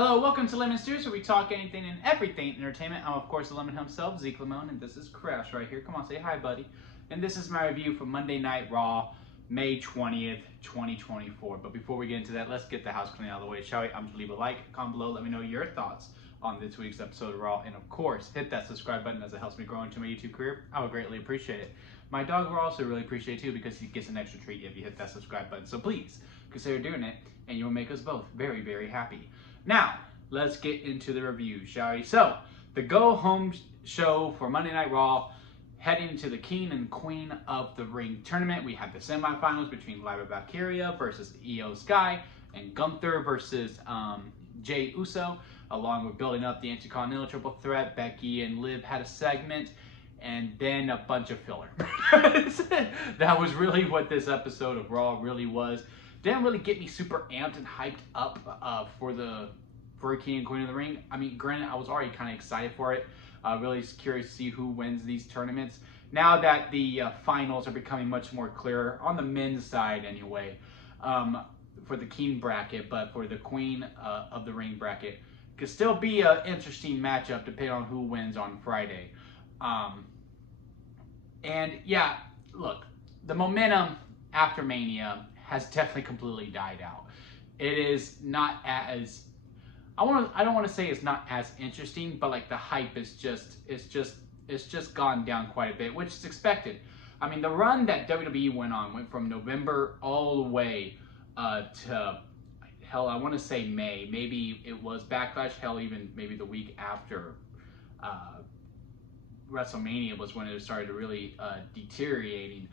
Hello, welcome to Lemon Stews, where we talk anything and everything entertainment. I'm, of course, the Lemon himself, Zeke Lemon, and this is Crash right here. Come on, say hi, buddy. And this is my review for Monday Night Raw, May 20th, 2024. But before we get into that, let's get the house clean out of the way, shall we? I'm just leave a like, comment below, let me know your thoughts on this week's episode of Raw. And, of course, hit that subscribe button as it helps me grow into my YouTube career. I would greatly appreciate it. My dog will also really appreciate it, too, because he gets an extra treat if you hit that subscribe button. So please, consider doing it, and you'll make us both very, very happy. Now, let's get into the review, shall we? So, the go-home show for Monday Night Raw, heading into the King and Queen of the Ring tournament. We have the semifinals between Liv and Becky versus Io Sky, and Gunther versus Jey Uso, along with building up the Intercontinental Triple Threat. Becky and Liv had a segment, and then a bunch of filler. That was really what this episode of Raw really was. Didn't really get me super amped and hyped up for King and Queen of the Ring. I mean, granted, I was already kind of excited for it. Really curious to see who wins these tournaments. Now that the finals are becoming much more clear, on the men's side anyway, for the King bracket, but for the Queen of the Ring bracket, could still be an interesting matchup depending on who wins on Friday. And yeah, look, the momentum after Mania has definitely completely died out. It is not as I don't want to say it's not as interesting, but like the hype is just gone down quite a bit, which is expected. I mean, the run that WWE went from November all the way to hell, I want to say May. Maybe it was Backlash. Hell, even maybe the week after WrestleMania was when it started to really deteriorating.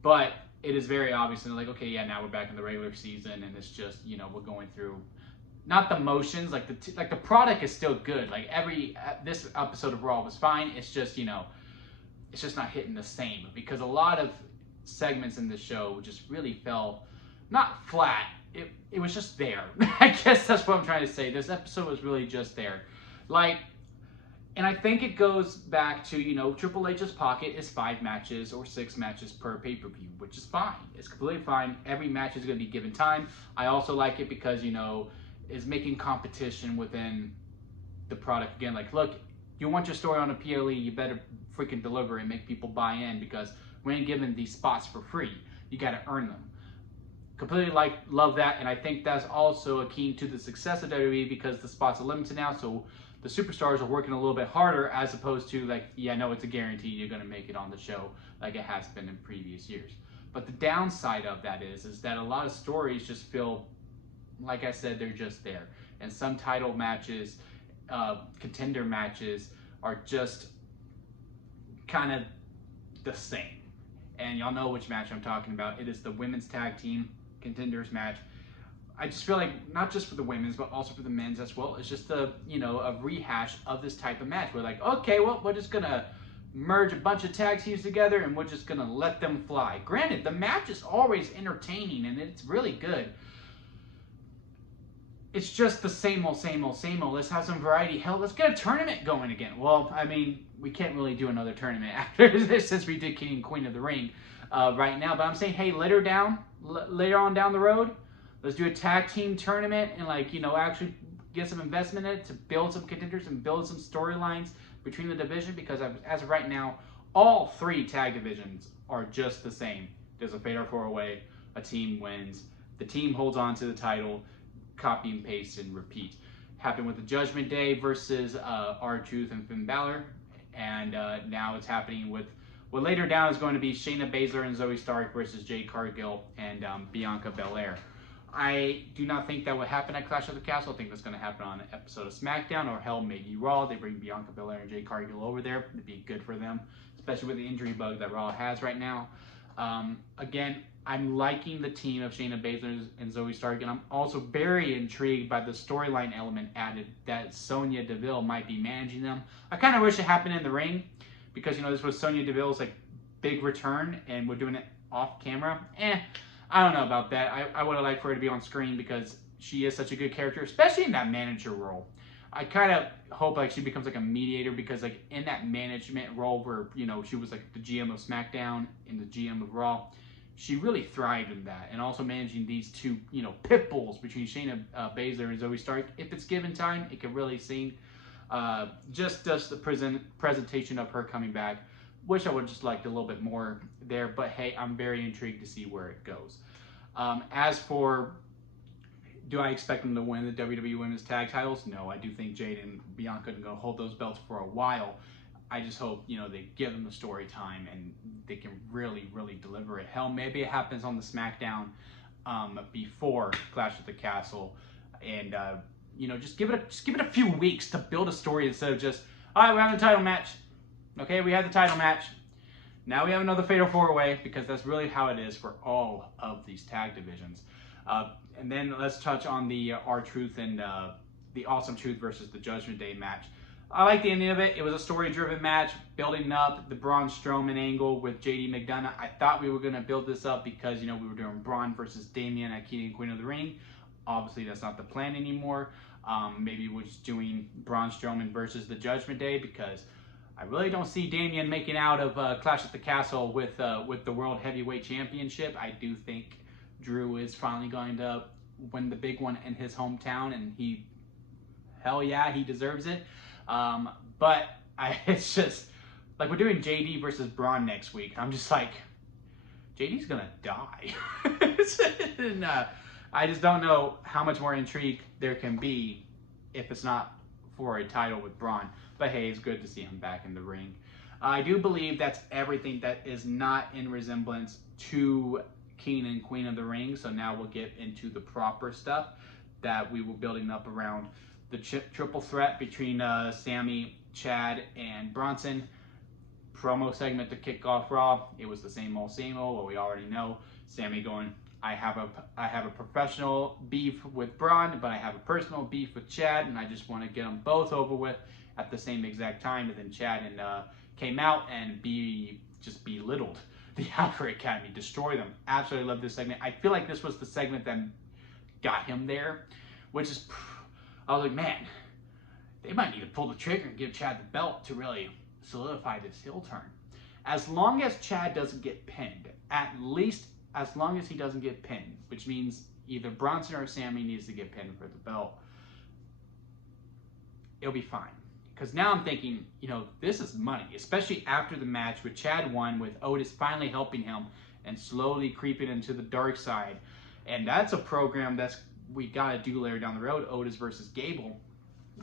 But it is very obvious, and like, okay, yeah, now we're back in the regular season, and it's just, you know, we're going through not the motions, like the product is still good. Like this episode of Raw was fine. It's just, you know, it's just not hitting the same, because a lot of segments in the show just really fell not flat. It was just there. I guess that's what I'm trying to say. This episode was really just there, like. And I think it goes back to, you know, Triple H's pocket is 5 matches or 6 matches per pay-per-view, which is fine. It's completely fine. Every match is going to be given time. I also like it because, you know, it's making competition within the product. Again, like, look, you want your story on a PLE, you better freaking deliver and make people buy in, because we ain't giving these spots for free. You got to earn them. Completely love that, and I think that's also a key to the success of WWE, because the spots are limited now, so the superstars are working a little bit harder, as opposed to like, yeah, no, it's a guarantee you're going to make it on the show like it has been in previous years. But the downside of that is that a lot of stories just feel, like I said, they're just there. And some title matches, contender matches, are just kind of the same. And y'all know which match I'm talking about. It is the women's tag team contenders match. I just feel like, not just for the women's, but also for the men's as well, it's just a, you know, a rehash of this type of match. We're like, okay, well, we're just gonna merge a bunch of tag teams together and we're just gonna let them fly. Granted, the match is always entertaining and it's really good. It's just the same old, same old, same old. Let's have some variety. Hell, let's get a tournament going again. Well, I mean, we can't really do another tournament after this, since we did King and Queen of the Ring right now. But I'm saying, hey, later on down the road, let's do a tag team tournament and, like, you know, actually get some investment in it to build some contenders and build some storylines between the division, because as of right now, all 3 tag divisions are just the same. There's a fatal 4-way, a team wins, the team holds on to the title, copy and paste and repeat. Happened with the Judgment Day versus R-Truth and Finn Balor, and now it's happening with what later down is going to be Shayna Baszler and Zoe Stark versus Jade Cargill and Bianca Belair. I do not think that would happen at Clash of the Castle. I think that's going to happen on an episode of SmackDown, or hell, maybe Raw. They bring Bianca Belair and Jade Cargill over there. It'd be good for them, especially with the injury bug that Raw has right now. Again, I'm liking the team of Shayna Baszler and Zoe Stark, and I'm also very intrigued by the storyline element added that Sonya Deville might be managing them. I kind of wish it happened in the ring, because, you know, this was Sonya Deville's like big return, and we're doing it off camera. I don't know about that. I would have liked for her to be on screen, because she is such a good character, especially in that manager role. I kind of hope like she becomes like a mediator, because like in that management role where, you know, she was like the GM of SmackDown and the GM of Raw, she really thrived in that, and also managing these two, pit bulls between Shayna Baszler and Zoe Stark. If it's given time, it could really sing. Just the presentation of her coming back. Wish I would just liked a little bit more there, but hey, I'm very intrigued to see where it goes. As for, do I expect them to win the WWE Women's Tag Titles? No, I do think Jade and Bianca are going to hold those belts for a while. I just hope, they give them the story time and they can really, really deliver it. Hell, maybe it happens on the SmackDown before Clash at the Castle, and just give it a few weeks to build a story instead of just, all right, we have the title match. Okay, we had the title match. Now we have another Fatal 4-Way, because that's really how it is for all of these tag divisions. And then let's touch on the R-Truth and the Awesome Truth versus the Judgment Day match. I like the ending of it. It was a story-driven match, building up the Braun Strowman angle with JD McDonough. I thought we were going to build this up because, we were doing Braun versus Damian at King and Queen of the Ring. Obviously, that's not the plan anymore. Maybe we're just doing Braun Strowman versus the Judgment Day, because I really don't see Damian making out of Clash at the Castle with the World Heavyweight Championship. I do think Drew is finally going to win the big one in his hometown, and hell yeah, he deserves it. But it's just, like, we're doing JD versus Braun next week. I'm just like, JD's gonna die. And, I just don't know how much more intrigue there can be if it's not for a title with Braun. But hey, it's good to see him back in the ring. I do believe that's everything that is not in resemblance to King and Queen of the Ring. So now we'll get into the proper stuff that we were building up around the triple threat between Sammy, Chad, and Bronson. Promo segment to kick off Raw. It was the same old, what we already know. Sammy going, I have a professional beef with Braun, but I have a personal beef with Chad, and I just want to get them both over with at the same exact time. And then Chad came out and just belittled the Alpha Academy, destroy them. Absolutely love this segment. I feel like this was the segment that got him there, which is, I was like, man, they might need to pull the trigger and give Chad the belt to really solidify this heel turn. As long as Chad doesn't get pinned, at least as long as he doesn't get pinned, which means either Bronson or Sammy needs to get pinned for the belt, it'll be fine. Because now I'm thinking, this is money, especially after the match with Chad won, with Otis finally helping him and slowly creeping into the dark side. And that's a program we got to do later down the road, Otis versus Gable,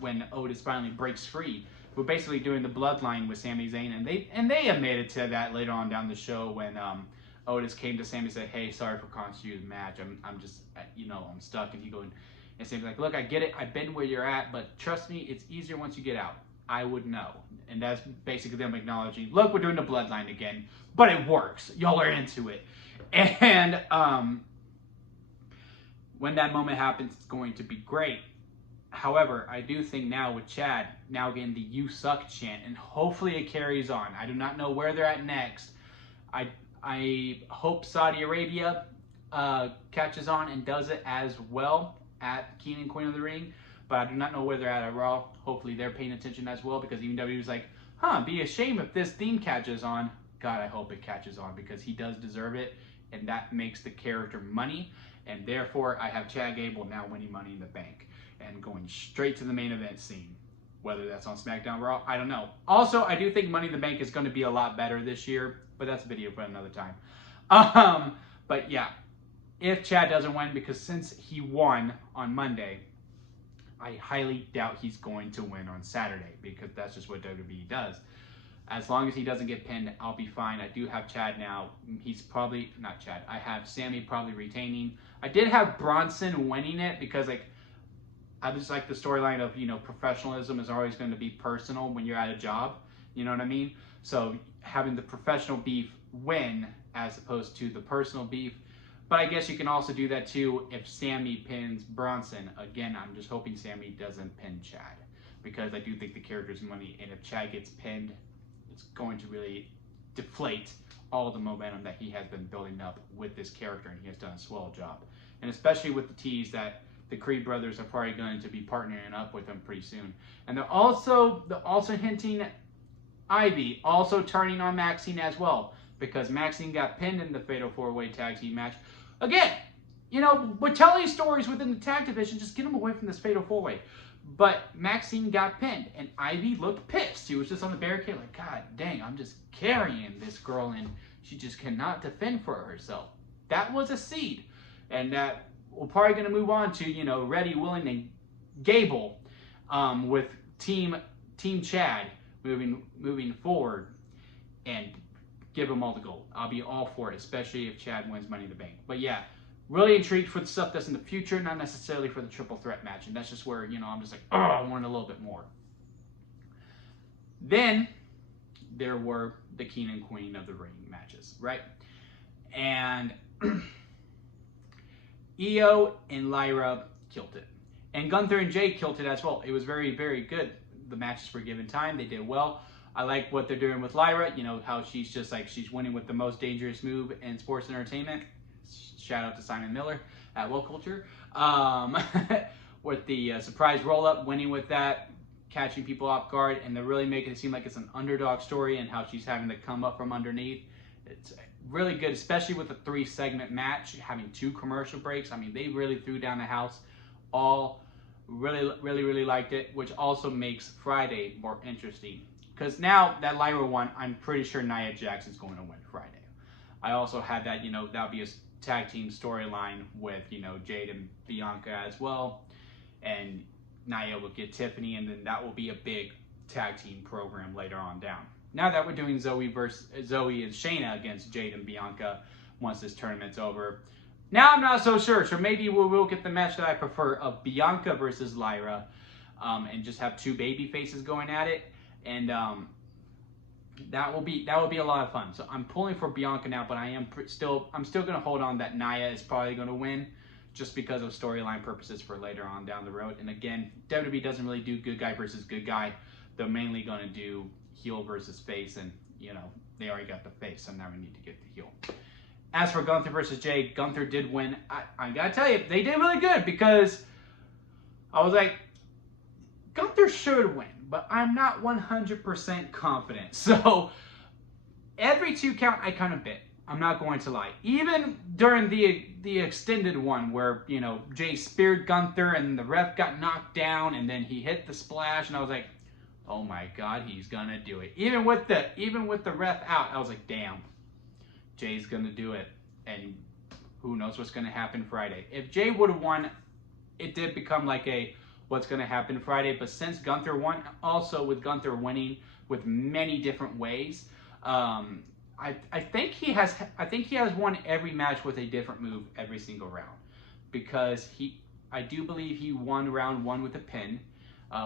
when Otis finally breaks free. We're basically doing the bloodline with Sami Zayn, and they admitted to that later on down the show when Otis came to Sami and said, hey, sorry for costing you the match. I'm just, I'm stuck. And he going, and Sami's like, look, I get it. I've been where you're at, but trust me, it's easier once you get out. I would know. And that's basically them acknowledging, look, we're doing the bloodline again, but it works. Y'all are into it. And when that moment happens, it's going to be great. However, I do think now with Chad, now getting the "You Suck" chant, and hopefully it carries on. I do not know where they're at next. I hope Saudi Arabia catches on and does it as well at King and Queen of the Ring, but I do not know where they're at Raw. Hopefully they're paying attention as well, because even WWE was like, be a shame if this theme catches on. God, I hope it catches on, because he does deserve it, and that makes the character money, and therefore I have Chad Gable now winning Money in the Bank and going straight to the main event scene. Whether that's on SmackDown or Raw, I don't know. Also, I do think Money in the Bank is going to be a lot better this year, but that's a video for another time. But yeah, if Chad doesn't win, because since he won on Monday, I highly doubt he's going to win on Saturday, because that's just what WWE does. As long as he doesn't get pinned, I'll be fine. I do have Chad now. He's probably, not Chad, I have Sammy probably retaining. I did have Bronson winning it, because I just like the storyline of, professionalism is always going to be personal when you're at a job. You know what I mean? So having the professional beef win as opposed to the personal beef. But I guess you can also do that too if Sammy pins Bronson. Again, I'm just hoping Sammy doesn't pin Chad, because I do think the character's money. And if Chad gets pinned, it's going to really deflate all the momentum that he has been building up with this character, and he has done a swell job. And especially with the tease that the Creed brothers are probably going to be partnering up with him pretty soon. And they're also hinting Ivy also turning on Maxine as well, because Maxine got pinned in the Fatal 4-Way Tag Team match. Again, you know, we're telling stories within the tag division. Just get them away from this Fatal 4-Way. But Maxine got pinned, and Ivy looked pissed. She was just on the barricade like, God dang, I'm just carrying this girl, and she just cannot defend for herself. That was a seed. And that we're probably going to move on to, you know, Ready, Willing, and Gable with Team Chad moving forward and give them all the gold. I'll be all for it, especially if Chad wins Money in the Bank. But yeah, really intrigued for the stuff that's in the future, not necessarily for the triple threat match. And that's just where, you know, I'm just like, oh, I want a little bit more. Then there were the King and Queen of the Ring matches, right? And Io and Lyra killed it. And Gunther and Jay killed it as well. It was very, very good. The matches were given time. They did well. I like what they're doing with Lyra. You know, how she's just like, she's winning with the most dangerous move in sports entertainment. Shout out to Simon Miller at Well Culture. With the surprise roll-up, winning with that, catching people off guard, and they're really making it seem like it's an underdog story and how she's having to come up from underneath. It's really good, especially with a 3-segment match, having 2 commercial breaks. I mean, they really threw down the house. All really liked it, which also makes Friday more interesting. Because now that Lyra won, I'm pretty sure Nia Jackson's going to win Friday. I also had that, you know, that would be a tag team storyline with, you know, Jade and Bianca as well. And Nia will get Tiffany, and then that will be a big tag team program later on down. Now that we're doing Zoe and Shayna against Jade and Bianca once this tournament's over. Now I'm not so sure. So maybe we will get the match that I prefer of Bianca versus Lyra, and just have 2 baby faces going at it. And that will be a lot of fun. So I'm pulling for Bianca now, but I'm still going to hold on that Nia is probably going to win, just because of storyline purposes for later on down the road. And again, WWE doesn't really do good guy versus good guy. They're mainly going to do heel versus face, and you know, they already got the face, so now we need to get the heel. As for Gunther versus Jay, Gunther did win. I gotta tell you, they did really good, because I was like, Gunther should win, but I'm not 100% confident. So every 2 count I kind of bit. I'm not going to lie. Even during the extended one where, you know, Jay speared Gunther and the ref got knocked down and then he hit the splash, and I was like, oh my God, he's gonna do it. Even with the ref out, I was like, damn, Jay's gonna do it. And who knows what's gonna happen Friday. If Jay would have won, it did become like a what's gonna happen Friday. But since Gunther won, also with Gunther winning with many different ways, I think he has won every match with a different move every single round, because I do believe he won round 1 with a pin,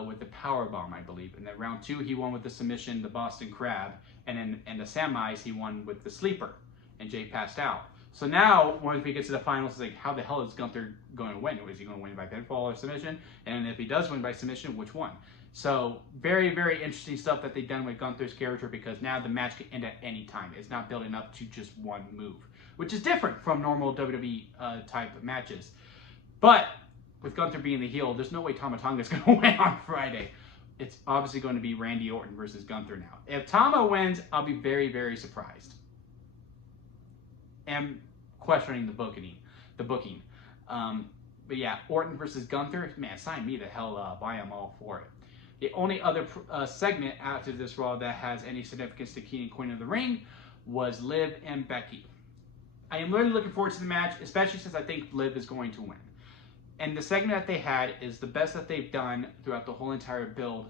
with the power bomb, I believe, and then round 2 he won with the submission, the Boston Crab, and then in the semis he won with the sleeper, and Jay passed out. So now once we get to the finals, it's like, how the hell is Gunther going to win? Is he going to win by pinfall or submission? And if he does win by submission, which one? So very, very interesting stuff that they've done with Gunther's character, because now the match can end at any time. It's not building up to just one move, which is different from normal WWE type of matches. But with Gunther being the heel, there's no way Tama Tonga's going to win on Friday. It's obviously going to be Randy Orton versus Gunther now. If Tama wins, I'll be very, very surprised. And questioning the booking. But yeah, Orton versus Gunther, man, sign me the hell up. I am all for it. The only other segment after this Raw that has any significance to King and Queen of the Ring was Liv and Becky. I am really looking forward to the match, especially since I think Liv is going to win. And the segment that they had is the best that they've done throughout the whole entire build.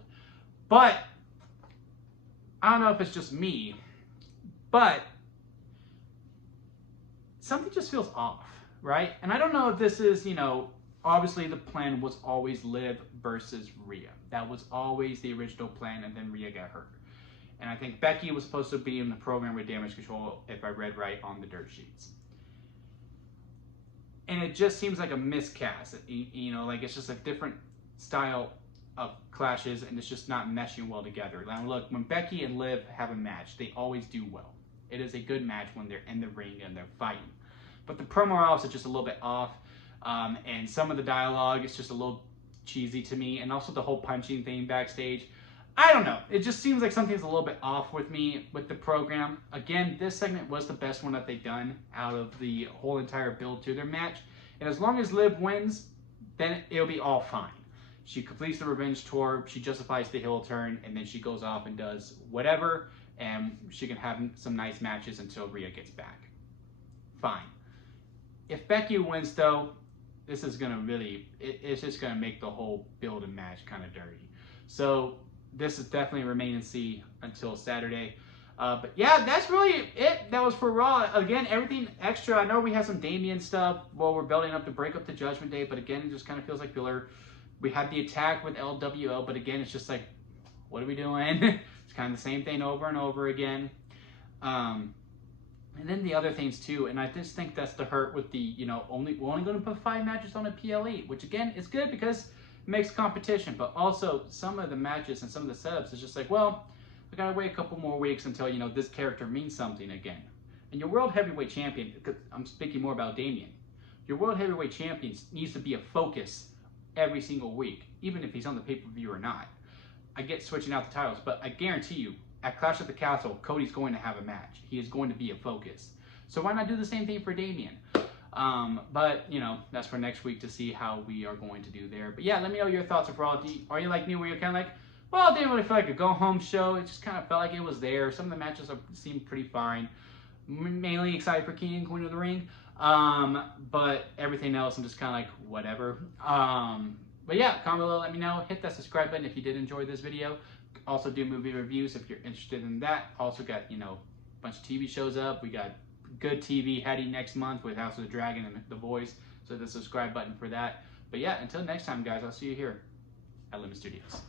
But I don't know if it's just me, but something just feels off, right? And I don't know if this is, you know, obviously the plan was always Liv versus Rhea. That was always the original plan, and then Rhea got hurt. And I think Becky was supposed to be in the program with Damage Control, if I read right on the dirt sheets. And it just seems like a miscast. You know, like it's just a different style of clashes, and it's just not meshing well together. Now look, when Becky and Liv have a match, they always do well. It is a good match when they're in the ring and they're fighting. But the promo offs are just a little bit off. And some of the dialogue is just a little cheesy to me. And also the whole punching thing backstage. I don't know. It just seems like something's a little bit off with me with the program. Again, this segment was the best one that they've done out of the whole entire build to their match. And as long as Liv wins, then it'll be all fine. She completes the revenge tour, she justifies the heel turn, and then she goes off and does whatever, and she can have some nice matches until Rhea gets back. Fine. If Becky wins, though, this is going to really, it's just going to make the whole build and match kind of dirty. So this is definitely remain and see until Saturday. But yeah, that's really it. That was for Raw. Again, everything extra. I know we had some Damian stuff while we're building up to break up to Judgment Day, but again, it just kind of feels like filler. We had the attack with LWO, but again, it's just like, what are we doing? It's kind of the same thing over and over again. And then the other things too, and I just think that's the hurt with the, you know, we're only going to put 5 matches on a PLE, which again is good because it makes competition, but also some of the matches and some of the setups is just like, well, I gotta wait a couple more weeks until, you know, this character means something again. And your World Heavyweight Champion, because I'm speaking more about Damian, your World Heavyweight Champion needs to be a focus every single week, even if he's on the pay-per-view or not. I get switching out the titles, but I guarantee you, at Clash at the Castle, Cody's going to have a match. He is going to be a focus. So why not do the same thing for Damian? But, you know, that's for next week to see how we are going to do there. But yeah, let me know your thoughts of Raw. Are you like me where you're kind of like, well, it didn't really feel like a go-home show. It just kind of felt like it was there. Some of the matches seemed pretty fine. Mainly excited for King and Queen of the Ring. But everything else, I'm just kind of like, whatever. But yeah, comment below, let me know. Hit that subscribe button if you did enjoy this video. Also do movie reviews if you're interested in that. Also got, you know, a bunch of TV shows up. We got good TV heading next month with House of the Dragon and The Voice. So hit the subscribe button for that. But yeah, until next time, guys, I'll see you here at Limit Studios.